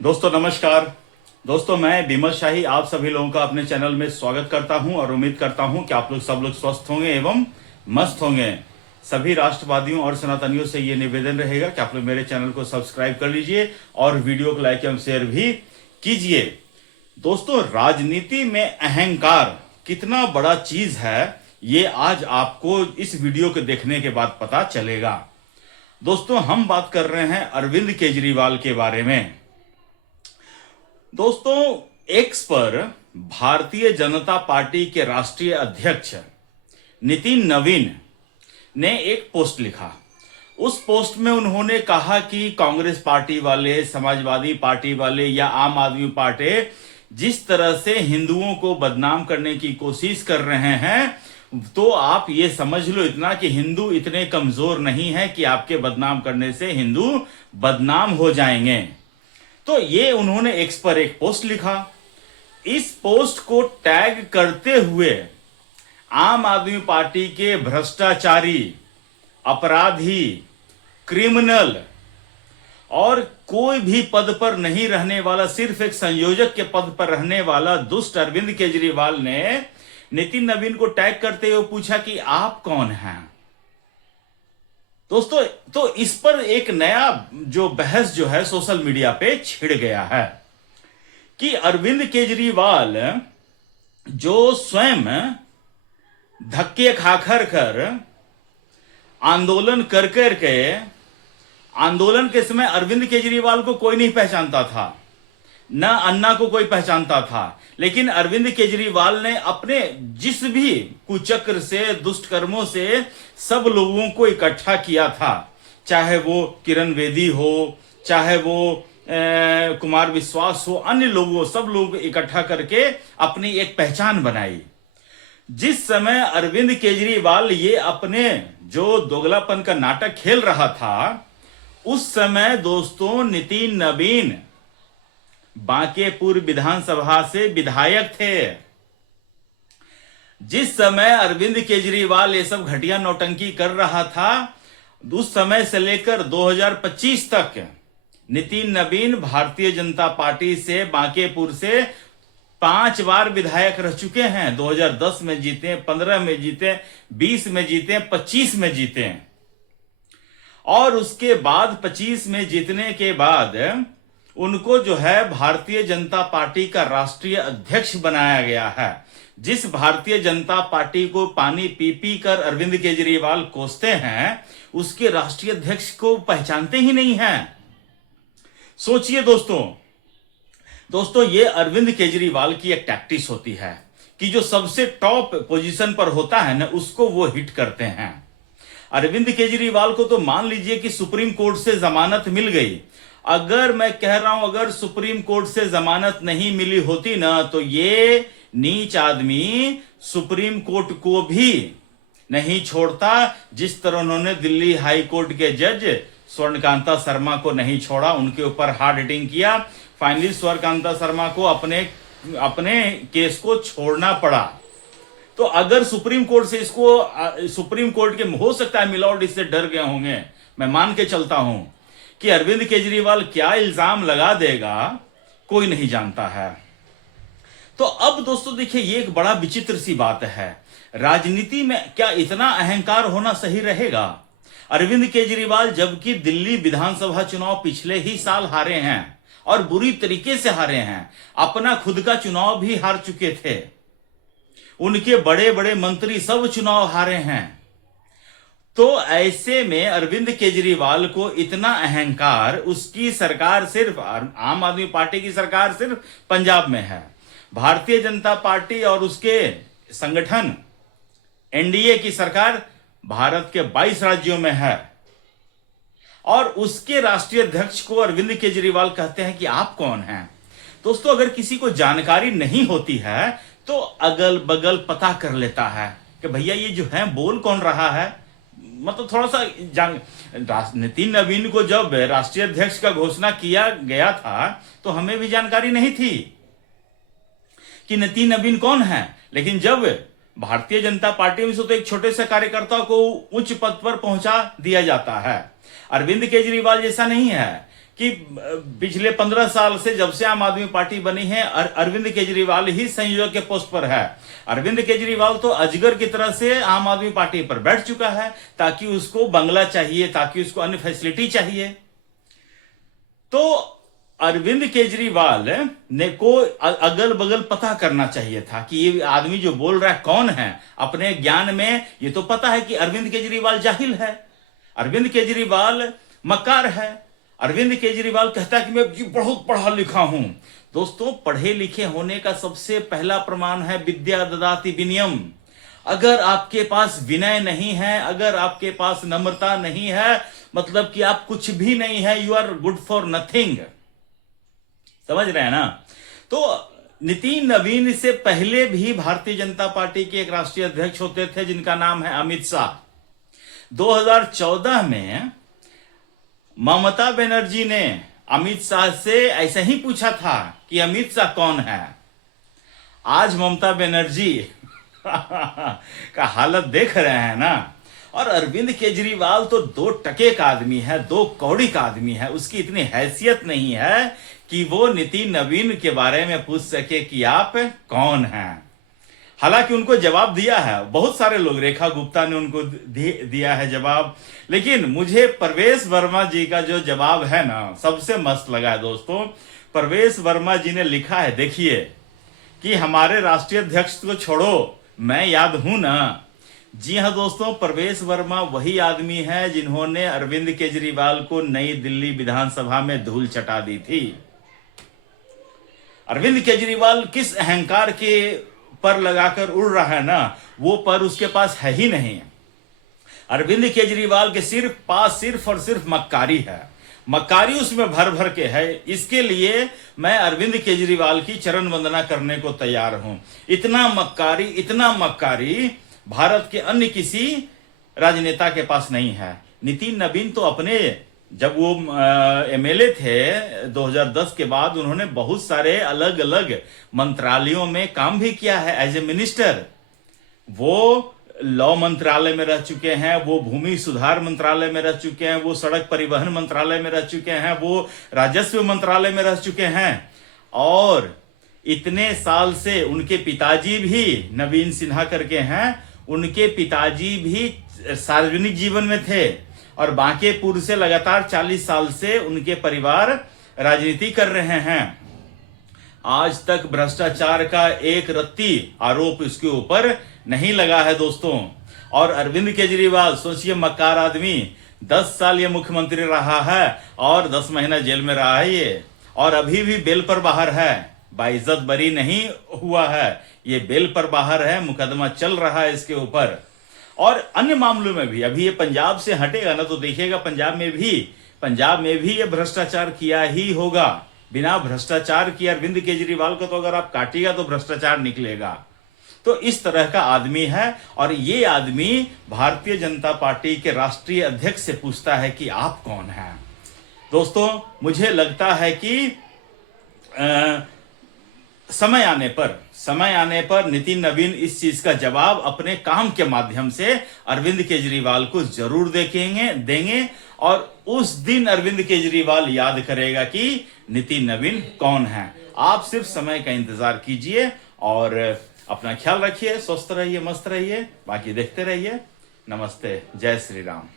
दोस्तों नमस्कार। दोस्तों मैं विमल शाही आप सभी लोगों का अपने चैनल में स्वागत करता हूं और उम्मीद करता हूं कि आप लोग सब लोग स्वस्थ होंगे एवं मस्त होंगे। सभी राष्ट्रवादियों और सनातनियों से ये निवेदन रहेगा कि आप लोग मेरे चैनल को सब्सक्राइब कर लीजिए और वीडियो को लाइक एवं शेयर भी कीजिए। दोस्तों राजनीति में अहंकार कितना बड़ा चीज है ये आज आपको इस वीडियो को देखने के बाद पता चलेगा। दोस्तों हम बात कर रहे हैं अरविंद केजरीवाल के बारे में। दोस्तों एक्स पर भारतीय जनता पार्टी के राष्ट्रीय अध्यक्ष नितिन नवीन ने एक पोस्ट लिखा। उस पोस्ट में उन्होंने कहा कि कांग्रेस पार्टी वाले, समाजवादी पार्टी वाले या आम आदमी पार्टी जिस तरह से हिंदुओं को बदनाम करने की कोशिश कर रहे हैं, तो आप ये समझ लो इतना कि हिंदू इतने कमजोर नहीं है कि आपके बदनाम करने से हिंदू बदनाम हो जाएंगे। तो ये उन्होंने एक्स पर एक पोस्ट लिखा। इस पोस्ट को टैग करते हुए आम आदमी पार्टी के भ्रष्टाचारी, अपराधी, क्रिमिनल और कोई भी पद पर नहीं रहने वाला, सिर्फ एक संयोजक के पद पर रहने वाला दुष्ट अरविंद केजरीवाल ने नितिन नवीन को टैग करते हुए पूछा कि आप कौन हैं। दोस्तों तो इस पर एक नया जो बहस जो है सोशल मीडिया पे छिड़ गया है कि अरविंद केजरीवाल जो स्वयं धक्के खाकर कर आंदोलन कर के आंदोलन के समय अरविंद केजरीवाल को कोई नहीं पहचानता था, न अन्ना को कोई पहचानता था, लेकिन अरविंद केजरीवाल ने अपने जिस भी कुचक्र से, दुष्ट कर्मों से सब लोगों को इकट्ठा किया था, चाहे वो किरण बेदी हो, चाहे वो कुमार विश्वास हो, अन्य लोगों, सब लोग इकट्ठा करके अपनी एक पहचान बनाई। जिस समय अरविंद केजरीवाल ये अपने जो दोगलापन का नाटक खेल रहा था, उस समय दोस्तों नितिन नवीन बांकेपुर विधानसभा से विधायक थे। जिस समय अरविंद केजरीवाल ये सब घटिया नौटंकी कर रहा था, उस समय से लेकर 2025 तक नितिन नवीन भारतीय जनता पार्टी से बांकेपुर से 5 बार विधायक रह चुके हैं। 2010 में जीते, 15 में जीते, 20 में जीते, 25 में जीते और उसके बाद 25 में जीतने के बाद उनको जो है भारतीय जनता पार्टी का राष्ट्रीय अध्यक्ष बनाया गया है। जिस भारतीय जनता पार्टी को पानी पी पी कर अरविंद केजरीवाल कोसते हैं, उसके राष्ट्रीय अध्यक्ष को पहचानते ही नहीं हैं। सोचिए दोस्तों ये अरविंद केजरीवाल की एक टैक्टिस होती है कि जो सबसे टॉप पोजीशन पर होता है ना, उसको वो हिट करते हैं। अरविंद केजरीवाल को तो मान लीजिए कि सुप्रीम कोर्ट से जमानत मिल गई। अगर मैं कह रहा हूं अगर सुप्रीम कोर्ट से जमानत नहीं मिली होती ना, तो ये नीच आदमी सुप्रीम कोर्ट को भी नहीं छोड़ता, जिस तरह उन्होंने दिल्ली हाई कोर्ट के जज स्वर्णकांता शर्मा को नहीं छोड़ा, उनके ऊपर हार्ड हिटिंग किया। फाइनली स्वर्णकांता शर्मा को अपने केस को छोड़ना पड़ा। तो अगर सुप्रीम कोर्ट से सुप्रीम कोर्ट के हो सकता है मिलॉर्ड इससे डर गए होंगे, मैं मान के चलता हूं कि अरविंद केजरीवाल क्या इल्जाम लगा देगा कोई नहीं जानता है। तो अब दोस्तों देखिए ये एक बड़ा विचित्र सी बात है। राजनीति में क्या इतना अहंकार होना सही रहेगा? अरविंद केजरीवाल जबकि दिल्ली विधानसभा चुनाव पिछले ही साल हारे हैं और बुरी तरीके से हारे हैं, अपना खुद का चुनाव भी हार चुके थे, उनके बड़े बड़े मंत्री सब चुनाव हारे हैं। तो ऐसे में अरविंद केजरीवाल को इतना अहंकार, उसकी सरकार सिर्फ आम आदमी पार्टी की सरकार सिर्फ पंजाब में है, भारतीय जनता पार्टी और उसके संगठन एनडीए की सरकार भारत के 22 राज्यों में है और उसके राष्ट्रीय अध्यक्ष को अरविंद केजरीवाल कहते हैं कि आप कौन हैं। दोस्तों अगर किसी को जानकारी नहीं होती है तो अगल बगल पता कर लेता है कि भैया ये जो है बोल कौन रहा है। मतलब थोड़ा सा नितिन नवीन को जब राष्ट्रीय अध्यक्ष का घोषणा किया गया था तो हमें भी जानकारी नहीं थी कि नितिन नवीन कौन है, लेकिन जब भारतीय जनता पार्टी में से तो एक छोटे से कार्यकर्ता को उच्च पद पर पहुंचा दिया जाता है। अरविंद केजरीवाल जैसा नहीं है कि पिछले 15 साल से जब से आम आदमी पार्टी बनी है अरविंद केजरीवाल ही संयोजक के पोस्ट पर है। अरविंद केजरीवाल तो अजगर की तरह से आम आदमी पार्टी पर बैठ चुका है, ताकि उसको बंगला चाहिए, ताकि उसको अन्य फैसिलिटी चाहिए। तो अरविंद केजरीवाल ने को अगल बगल पता करना चाहिए था कि ये आदमी जो बोल रहा है कौन है। अपने ज्ञान में ये तो पता है कि अरविंद केजरीवाल जाहिल है, अरविंद केजरीवाल मक्कार है, अरविंद केजरीवाल कहता है कि मैं बहुत पढ़ा लिखा हूं। दोस्तों, पढ़े लिखे होने का सबसे पहला प्रमाण है विद्या ददाति विनयम। अगर आपके पास विनय नहीं है, अगर आपके पास नम्रता नहीं है, मतलब कि आप कुछ भी नहीं है, you are good for nothing. समझ रहे हैं ना? तो नितिन नवीन से पहले भी भारतीय जनता पार्टी के एक राष्ट्रीय अध्यक्ष होते थे जिनका नाम है अमित शाह। 2014 में ममता बनर्जी ने अमित शाह से ऐसे ही पूछा था कि अमित शाह कौन है। आज ममता बनर्जी का हालत देख रहे हैं ना। और अरविंद केजरीवाल तो 2 टके का आदमी है, 2 कौड़ी का आदमी है। उसकी इतनी हैसियत नहीं है कि वो नितिन नवीन के बारे में पूछ सके कि आप कौन हैं। हालांकि उनको जवाब दिया है बहुत सारे लोग, रेखा गुप्ता ने उनको दिया है जवाब, लेकिन मुझे प्रवेश वर्मा जी का जो जवाब है ना सबसे मस्त लगा है। दोस्तों, प्रवेश वर्मा जी ने लिखा है, देखिए, कि हमारे राष्ट्रीय अध्यक्ष को छोड़ो, मैं याद हूं ना। जी हां दोस्तों, प्रवेश वर्मा वही आदमी है जिन्होंने अरविंद केजरीवाल को नई दिल्ली विधानसभा में धूल चटा दी थी। अरविंद केजरीवाल किस अहंकार के पर लगाकर उड़ रहा है ना, वो पर उसके पास है ही नहीं। अरविंद केजरीवाल के पास सिर्फ और सिर्फ मक्कारी है, मक्कारी उसमें भर भर के है। इसके लिए मैं अरविंद केजरीवाल की चरण वंदना करने को तैयार हूं। इतना मक्कारी भारत के अन्य किसी राजनेता के पास नहीं है। नितिन नवीन तो अपने, जब वो एमएलए थे 2010 के बाद, उन्होंने बहुत सारे अलग अलग मंत्रालयों में काम भी किया है एज ए मिनिस्टर। वो लॉ मंत्रालय में रह चुके हैं, वो भूमि सुधार मंत्रालय में रह चुके हैं, वो सड़क परिवहन मंत्रालय में रह चुके हैं, वो राजस्व मंत्रालय में रह चुके हैं। और इतने साल से उनके पिताजी भी नवीन सिन्हा करके हैं, उनके पिताजी भी सार्वजनिक जीवन में थे और बांकेपुर से लगातार 40 साल से उनके परिवार राजनीति कर रहे हैं। आज तक भ्रष्टाचार का एक रत्ती आरोप इसके ऊपर नहीं लगा है दोस्तों। और अरविंद केजरीवाल, सोचिए, मक्कार आदमी, 10 साल ये मुख्यमंत्री रहा है और 10 महीना जेल में रहा है ये, और अभी भी बेल पर बाहर है, बाइज्जत बरी नहीं हुआ है, ये बेल पर बाहर है, मुकदमा चल रहा है इसके ऊपर। और अन्य मामलों में भी, अभी ये पंजाब से हटेगा ना तो देखिएगा पंजाब में भी ये भ्रष्टाचार किया ही होगा। बिना भ्रष्टाचार किए अरविंद केजरीवाल को तो अगर आप काटिएगा तो भ्रष्टाचार निकलेगा। तो इस तरह का आदमी है, और ये आदमी भारतीय जनता पार्टी के राष्ट्रीय अध्यक्ष से पूछता है कि आप कौन हैं। दोस्तों, मुझे लगता है कि समय आने पर नितिन नवीन इस चीज का जवाब अपने काम के माध्यम से अरविंद केजरीवाल को जरूर देंगे, और उस दिन अरविंद केजरीवाल याद करेगा कि नितिन नवीन कौन है। आप सिर्फ समय का इंतजार कीजिए और अपना ख्याल रखिए, स्वस्थ रहिए, मस्त रहिए, बाकी देखते रहिए। नमस्ते, जय श्री राम।